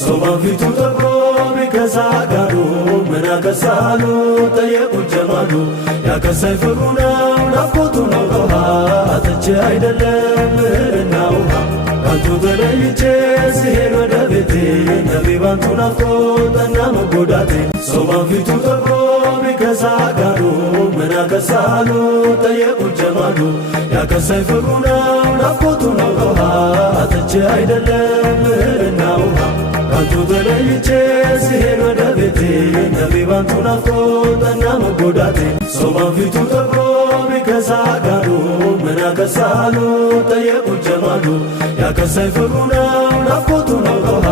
ሶማን ፊቱ ጠቁሮ ቢከሳ ጋሩ ምን አከሳሉ ጠየቁት ጀማሉ ያከሳይ ፍቅሩ ነው ናፍቆቱ ነው ውሃ አጥቼ አይደለም ምህርና ውሃ ካንቱ ተለይቼ ስሄድ ወደ ቤቴ ነቢ ባንቱ ናፍቆትና መጎዳቴ ሶማን ፊቱ ጠቁሮ ቢከሳ ጋሩ ምን አከሳሉ ጠየቁት ጀማሉ ያከሳይ ፍቅሩ ነው ናፍቆቱ ነው ውሃ አጥቼ አይደለም ምህርና ውሃ ካንቱ ተለይቼ ስሄድ ወደ ቤቴ ነቢ ባንቱ ናፍቆትና መጎዳቴ ሶማን ፊቱ ጠቁሮ ቢከሳ ጋሩ ምን አከሳሉ ጠየቁት ጀማሉ ያከሳይ ፍቅሩ ነው ናፍቆቱ ነው ውሃ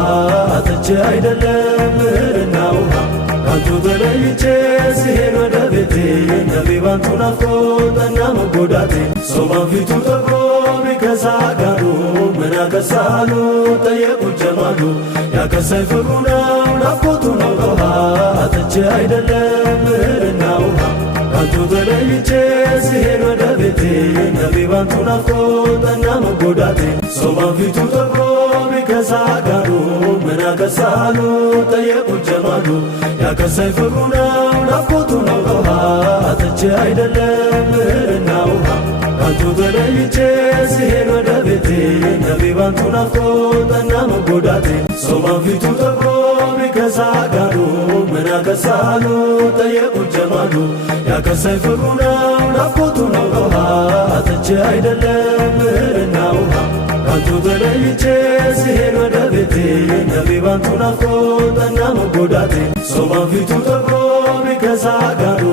አጥቼ አይደለም ምህርና ውሃ ካንቱ ተለይቼ ስሄድ ወደ ቤቴ ነቢ ባንቱ ናፍቆትና መጎዳቴ ሶማን ፊቱ ጠቁሮ ቢከሳ ጋሩ ምን አከሳሉ ጠየቁት ጀማሉ ያከሳይ ፍቅሩ ነው ናፍቆቱ ነው ውሃ አጥቼ አይደለም ምህርና ውሃ ካንቱ ተለይቼ ስሄድ ወደ ቤቴ ነቢ ባንቱ ናፍቆትና መጎዳቴ ሶማን ፊቱ ጠቁሮ ቢከሳ ጋሩ ምን አከሳሉ ጠየቁት ጀማሉ ያከሳይ ፍቅሩ ነው ናፍቆቱ ነው ውሃ አጥቼ አይደለም ምህርና ውሃ ካንቱ ተለይቼ ስሄድ ወደ ቤቴ ነቢ ባንቱ ናፍቆትና መጎዳቴ ሶማን ፊቱ ጠቁሮ ቢከሳ ጋሩ ምን አከሳሉ ጠየቁት ጀማሉ ያከሳይ ፍቅሩ ነው ናፍቆቱ ነው ውሃ አጥቼ አይደለም ምህርና ውሃ ካንቱ ተለይቼ ስሄድ ወደ ቤቴ ነቢ ባንቱ ናፍቆትና መጎዳቴ ሶማን ፊቱ ጠቁሮ ቢከሳ ጋሩ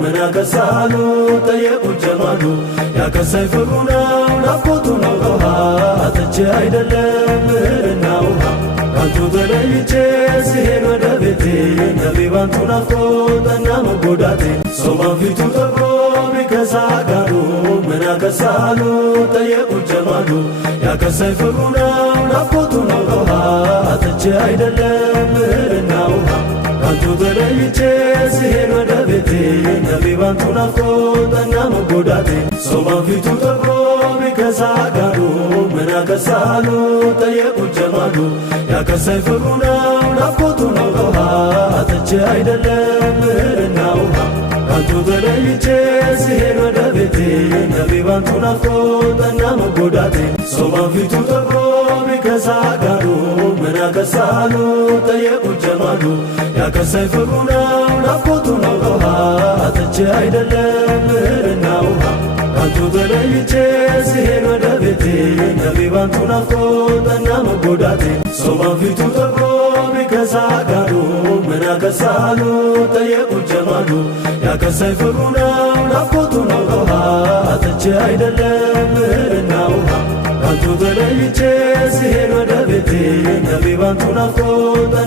ምን አከሳሉ ጠየቁት ጀማሉ ያከሳይ ፍቅሩ ነው ናፍቆቱ ነው ውሃ አጥቼ አይደለም ምህርና ውሃ ካንቱ ተለይቼ ስሄድ ወደ ቤቴ ነቢ ባንቱ ናፍቆትና መጎዳቴ ሶማን ፊቱ ጠቁሮ ቢከሳ ጋሩ ምን አከሳሉ ጠየቁት ጀማሉ ያከሳይ ፍቅሩ ነው ናፍቆቱ ነው ውሃ አጥቼ አይደለም ምህርና ውሃ ካንቱ ተለይቼ ስሄድ ወደ ቤቴ ነቢ ባንቱ ናፍቆትና መጎዳቴ ሶማን ፊቱ ጠቁሮ ቢከሳ ጋሩ ምን አከሳሉ ጠየቁት ጀማሉ ያከሳይ ፍቅሩ ነው ናፍቆቱ ነው ውሃ አጥቼ አይደለም ምህርና ውሃ ካንቱ ተለይቼ ስሄድ ወደ ቤቴ ነቢ ባንቱ ናፍቆትና መጎዳቴ ሶማን ፊቱ ጠቁሮ ቢከሳ ጋሩ ምን አከሳሉ ጠየቁት ጀማሉ ያከሳይ ፍቅሩ ነው ናፍቆቱ ነው ውሃ አጥቼ አይደለም ምህርና ውሃ ካንቱ ተለይቼ ስሄድ ወደ ቤቴ ነቢ ባንቱ ናፍቆትና መጎዳቴ ሶማን ፊቱ ጠቁሮ ቢከሳ ጋሩ ምን አከሳሉ ጠየቁት ጀማሉ ያከሳይ ፍቅሩ ነው ናፍቆቱ ነው ውሃ አጥቼ አይደለም ምህርና ውሃ ካንቱ ተለይቼ ስሄድ ወደ ቤቴ ነቢ ባንቱ ናፍቆትና